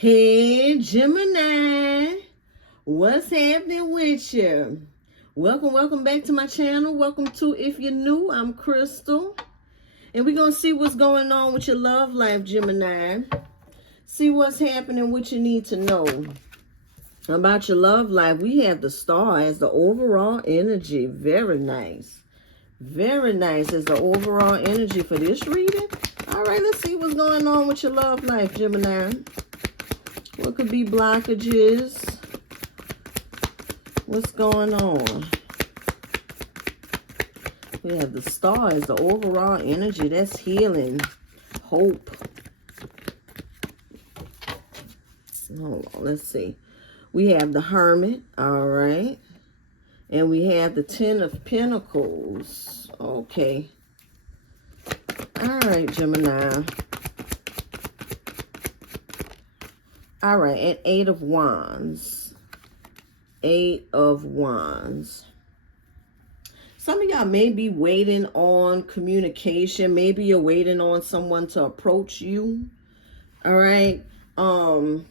Hey Gemini, what's happening with you? Welcome back to my channel. Welcome to If You're New, I'm Crystal. And we're going to see what's going on with your love life, Gemini. See what's happening, what you need to know about your love life. We have the Star as the overall energy. Very nice. Very nice as the overall energy for this reading. All right, let's see what's going on with your love life, Gemini. What could be blockages? What's going on? We have the Star as the overall energy. That's healing, hope. Hold on, let's see. We have the Hermit, all right. And we have the Ten of Pentacles. Okay. All right, Gemini. All right, and Eight of Wands. Eight of Wands. Some of y'all may be waiting on communication. Maybe you're waiting on someone to approach you. All right. But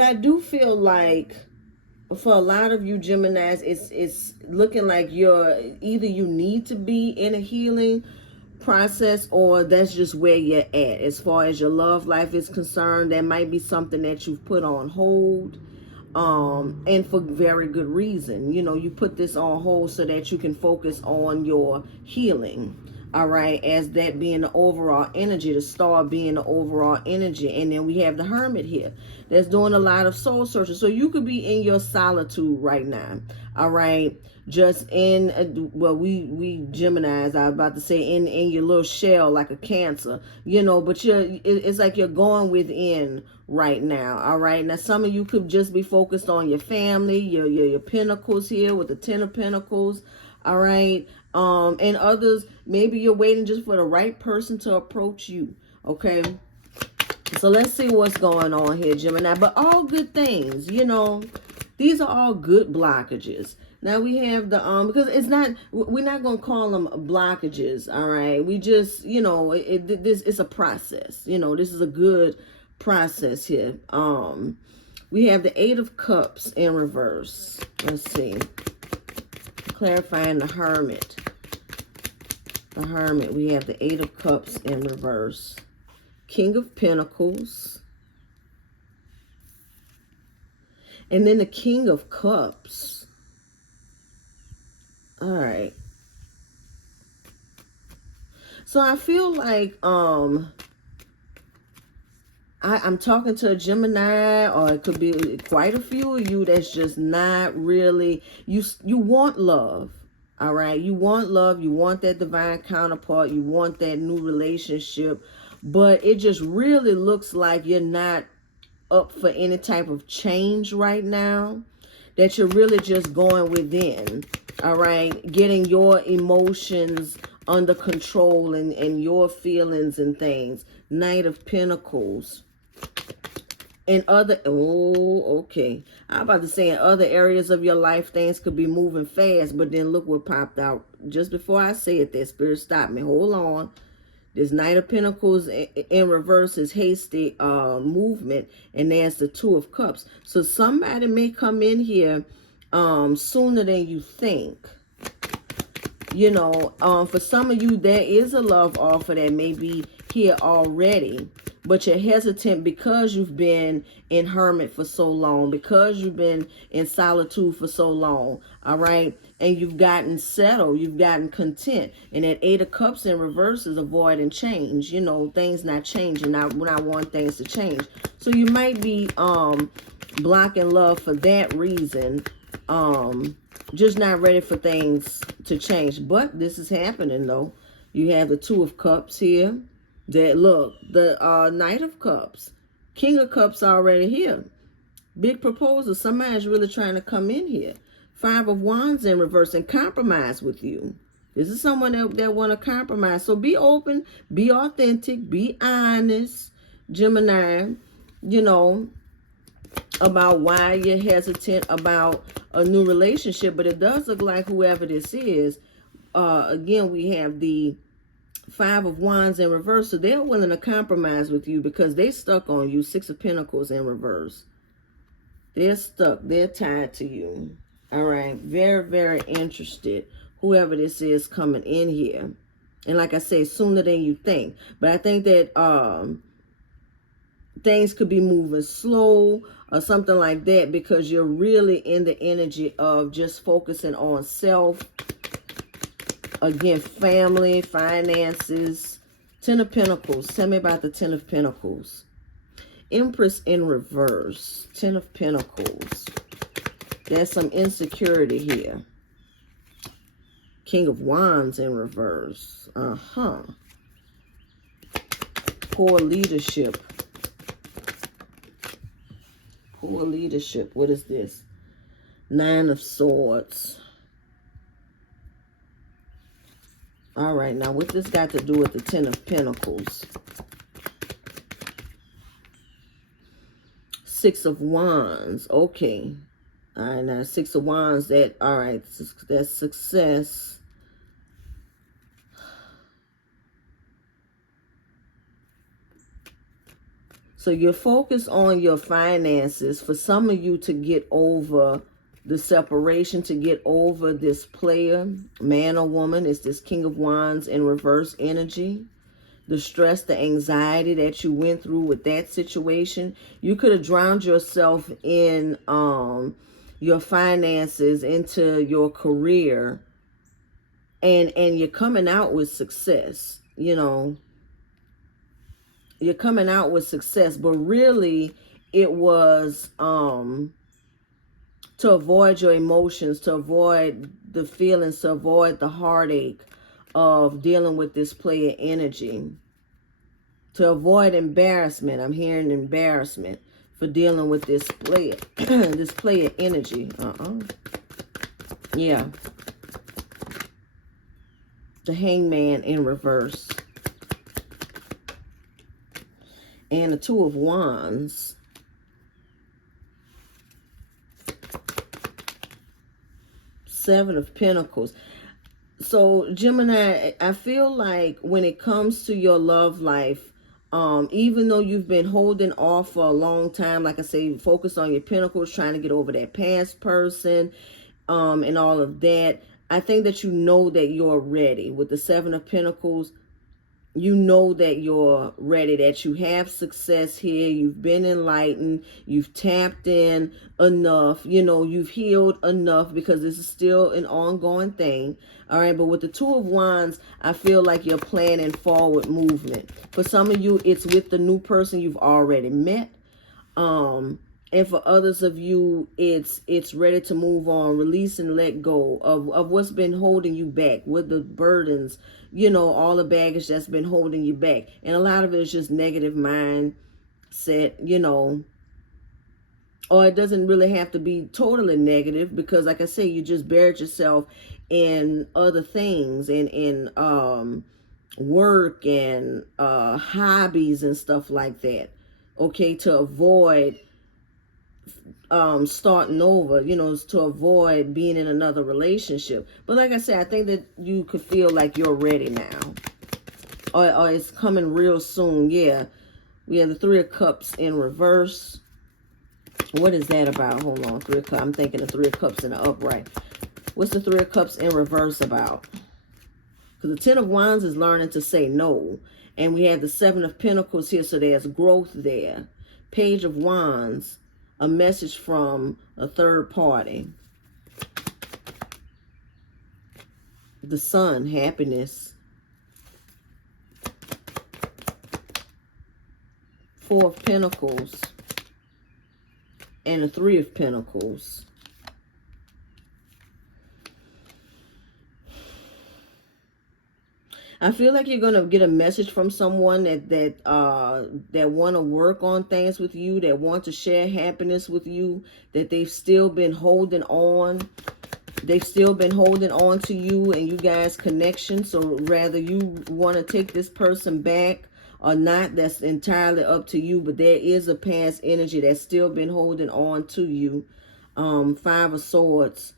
I do feel like for a lot of you Geminis, it's looking like either you need to be in a healing process, or that's just where you're at as far as your love life is concerned. That might be something that you've put on hold, and for very good reason. You know, you put this on hold so that you can focus on your healing. All right, as that being the overall energy, the Star being the overall energy. And then we have the Hermit here that's doing a lot of soul searching. So you could be in your solitude right now. All right, just in, well, we Geminis, I was about to say, in your little shell like a Cancer, you know, but it's like you're going within right now. All right, now some of you could just be focused on your family, your Pentacles here with the Ten of Pentacles. All right. And others, maybe you're waiting just for the right person to approach you. Okay. So let's see what's going on here, Gemini. But all good things, you know, these are all good blockages. Now we have the, because it's not, we're not going to call them blockages. All right. We just, you know, it's a process. You know, this is a good process here. We have the Eight of Cups in reverse. Let's see. Clarifying the Hermit. The Hermit. We have the Eight of Cups in reverse. King of Pentacles. And then the King of Cups. All right. So I feel like I'm talking to a Gemini, or it could be quite a few of you that's just not really, you want love, all right? You want love, you want that divine counterpart, you want that new relationship, but it just really looks like you're not up for any type of change right now, that you're really just going within, all right? Getting your emotions under control and your feelings and things. Knight of Pentacles. In other, okay. I'm about to say in other areas of your life, things could be moving fast, but then look what popped out. Just before I say it, that Spirit stopped me. Hold on. This Knight of Pentacles in reverse is hasty movement, and there's the Two of Cups. So somebody may come in here sooner than you think. You know, for some of you, there is a love offer that may be here already, but you're hesitant because you've been in Hermit for so long, because you've been in solitude for so long, all right? And you've gotten settled, you've gotten content. And that Eight of Cups in reverse is avoiding change. You know, things not changing. When I want things to change. So you might be blocking love for that reason. Just not ready for things to change. But this is happening, though. You have the Two of Cups here. That, look, the Knight of Cups. King of Cups already here. Big proposal. Somebody's really trying to come in here. Five of Wands in reverse and compromise with you. This is someone that want to compromise. So be open, be authentic, be honest, Gemini, you know, about why you're hesitant about a new relationship. But it does look like whoever this is, again, we have the Five of Wands in reverse. So they're willing to compromise with you because they stuck on you. Six of Pentacles in reverse. They're stuck. They're tied to you. All right. Very, very interested. Whoever this is coming in here. And like I said, sooner than you think. But I think that things could be moving slow or something like that because you're really in the energy of just focusing on self. Again, family, finances. Ten of Pentacles. Tell me about the Ten of Pentacles. Empress in reverse. Ten of Pentacles. There's some insecurity here. King of Wands in reverse. Poor leadership. Poor leadership. What is this? Nine of Swords. All right, now what this got to do with the Ten of Pentacles? Six of Wands. Okay. All right, now Six of Wands. All right, that's success. So you're focused on your finances. For some of you to get over the separation, to get over this player, man or woman, is this King of Wands in reverse energy. The stress, the anxiety that you went through with that situation. You could have drowned yourself in your finances, into your career, and you're coming out with success. You know, you're coming out with success, but really it was to avoid your emotions, to avoid the feelings, to avoid the heartache of dealing with this player energy, to avoid embarrassment. I'm hearing embarrassment for dealing with this player, this player energy. Yeah. The Hangman in reverse. And the Two of Wands. Seven of Pentacles. So Gemini, I feel like when it comes to your love life, even though you've been holding off for a long time, like I say, focus on your pentacles, trying to get over that past person, and all of that, I think that you know that you're ready. With the Seven of Pentacles, you know that you're ready, that you have success here. You've been enlightened. You've tapped in enough. You know, you've healed enough, because this is still an ongoing thing. All right. But with the Two of Wands, I feel like you're planning forward movement. For some of you, it's with the new person you've already met. And for others of you, it's ready to move on, release and let go of what's been holding you back, with the burdens, you know, all the baggage that's been holding you back. And a lot of it is just negative mindset, you know, or it doesn't really have to be totally negative, because like I say, you just buried yourself in other things, and in work and hobbies and stuff like that. Okay, to avoid starting over, you know, to avoid being in another relationship. But like I said, I think that you could feel like you're ready now, or it's coming real soon. Yeah, we have the Three of Cups in reverse. What is that about? Hold on. Three of Cups. I'm thinking the Three of Cups in the upright. What's the Three of Cups in reverse about? Because the Ten of Wands is learning to say no, and we have the Seven of Pentacles here, so there's growth there. Page of Wands, a message from a third party. The Sun, happiness. Four of Pentacles. And the Three of Pentacles. I feel like you're going to get a message from someone that want to work on things with you, that want to share happiness with you, that they've still been holding on. They've still been holding on to you and you guys' connection. So whether you want to take this person back or not, that's entirely up to you. But there is a past energy that's still been holding on to you. Five of Swords.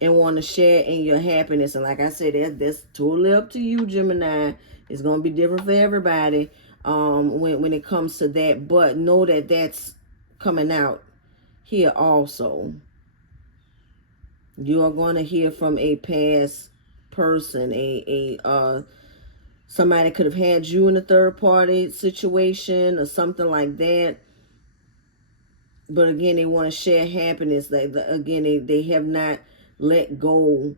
and want to share in your happiness. And like I said, that's totally up to you, Gemini. It's going to be different for everybody when it comes to that. But know that that's coming out here also. You are going to hear from a past person, somebody could have had you in a third party situation or something like that. But again, they want to share happiness. Again, they have not let go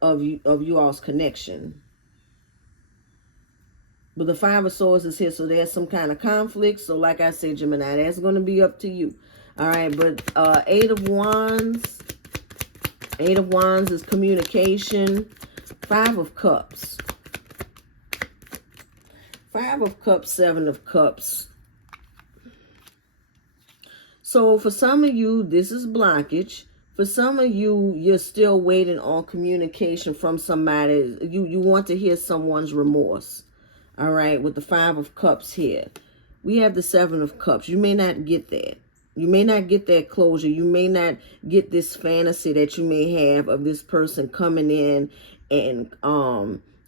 of you all's connection. But the Five of Swords is here, so there's some kind of conflict. So like I said, Gemini, that's going to be up to you. All right, but Eight of Wands. Eight of Wands is communication. Five of Cups. Five of Cups, Seven of Cups. So for some of you, this is blockage. For some of you, you're still waiting on communication from somebody. You want to hear someone's remorse. All right, with the Five of Cups here. We have the Seven of Cups. You may not get that. You may not get that closure. You may not get this fantasy that you may have of this person coming in and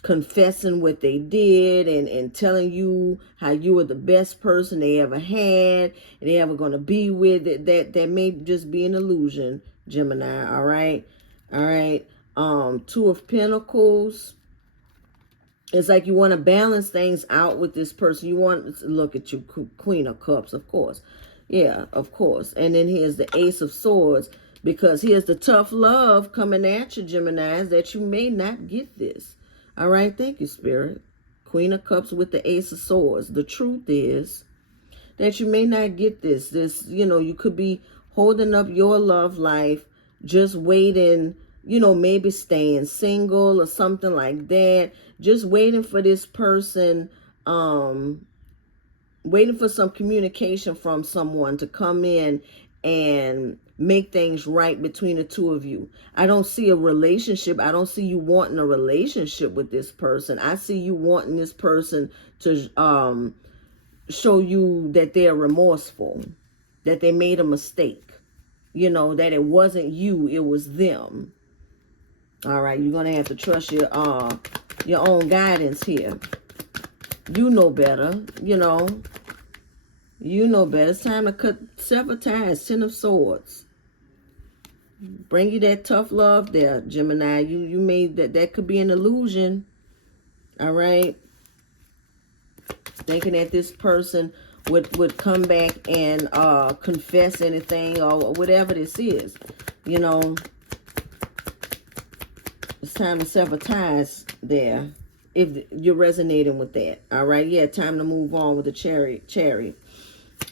confessing what they did and telling you how you were the best person they ever had and they ever going to be with. That may just be an illusion, Gemini. All right. Two of Pentacles. It's like you want to balance things out with this person. You want to look at you, Queen of Cups, of course. Yeah, of course. And then here's the Ace of Swords, because here's the tough love coming at you, Geminis, that you may not get this. All right, thank you, Spirit. Queen of Cups with the Ace of Swords. The truth is that you may not get this. You could be holding up your love life, just waiting, maybe staying single or something like that. Just waiting for this person, waiting for some communication from someone to come in and make things right between the two of you. I don't see a relationship. I don't see you wanting a relationship with this person. I see you wanting this person to show you that they're remorseful, that they made a mistake, that it wasn't you, it was them. All right, you're going to have to trust your own guidance here. You know better, You know better. It's time to sever ties. Ten of Swords. Bring you that tough love there, Gemini. You made that could be an illusion. All right. Thinking that this person would come back and confess anything or whatever this is. It's time to sever ties there. If you're resonating with that. All right. Yeah, time to move on with the Chariot.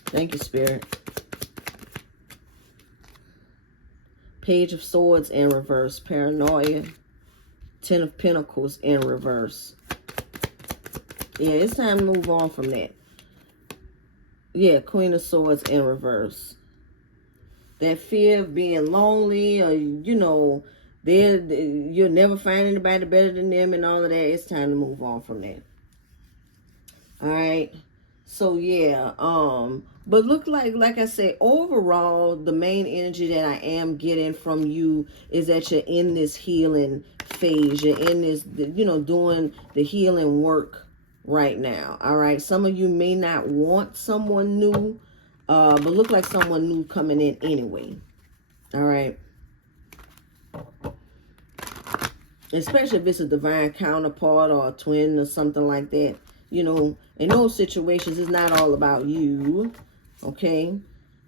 Thank you, Spirit. Page of Swords in reverse. Paranoia. Ten of Pentacles in reverse. Yeah, it's time to move on from that. Yeah, Queen of Swords in reverse. That fear of being lonely or, you'll never find anybody better than them and all of that. It's time to move on from that. All right. So, yeah. But look like I said, overall, the main energy that I am getting from you is that you're in this healing phase. You're in this, doing the healing work right now. All right. Some of you may not want someone new, but look like someone new coming in anyway. All right. Especially if it's a divine counterpart or a twin or something like that. In those situations, it's not all about you. Okay,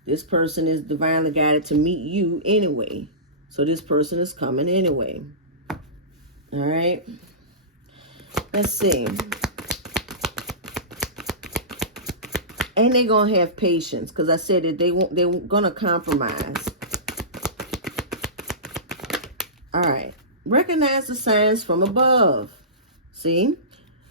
this person is divinely guided to meet you anyway. So this person is coming anyway. All right. Let's see. And they're going to have patience, because I said that they're going to compromise. All right. Recognize the signs from above. See?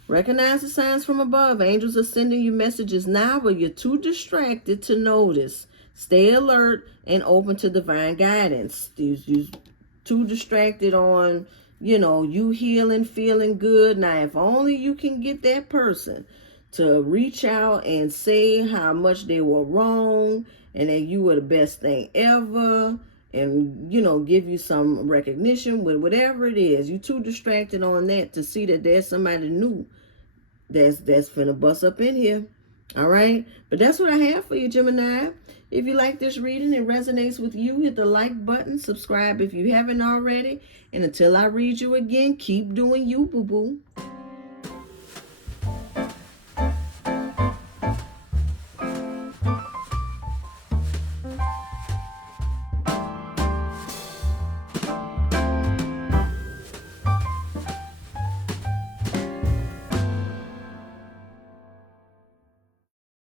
Recognize the signs from above. Angels are sending you messages now, but you're too distracted to notice. Stay alert and open to divine guidance. You're too distracted on, you healing, feeling good. Now, if only you can get that person to reach out and say how much they were wrong and that you were the best thing ever and, you know, give you some recognition with whatever it is. You too distracted on that to see that there's somebody new that's finna bust up in here. All right, but that's what I have for you, Gemini. If you like this reading, it resonates with you, hit the like button, subscribe if you haven't already, and until I read you again, keep doing you, boo-boo.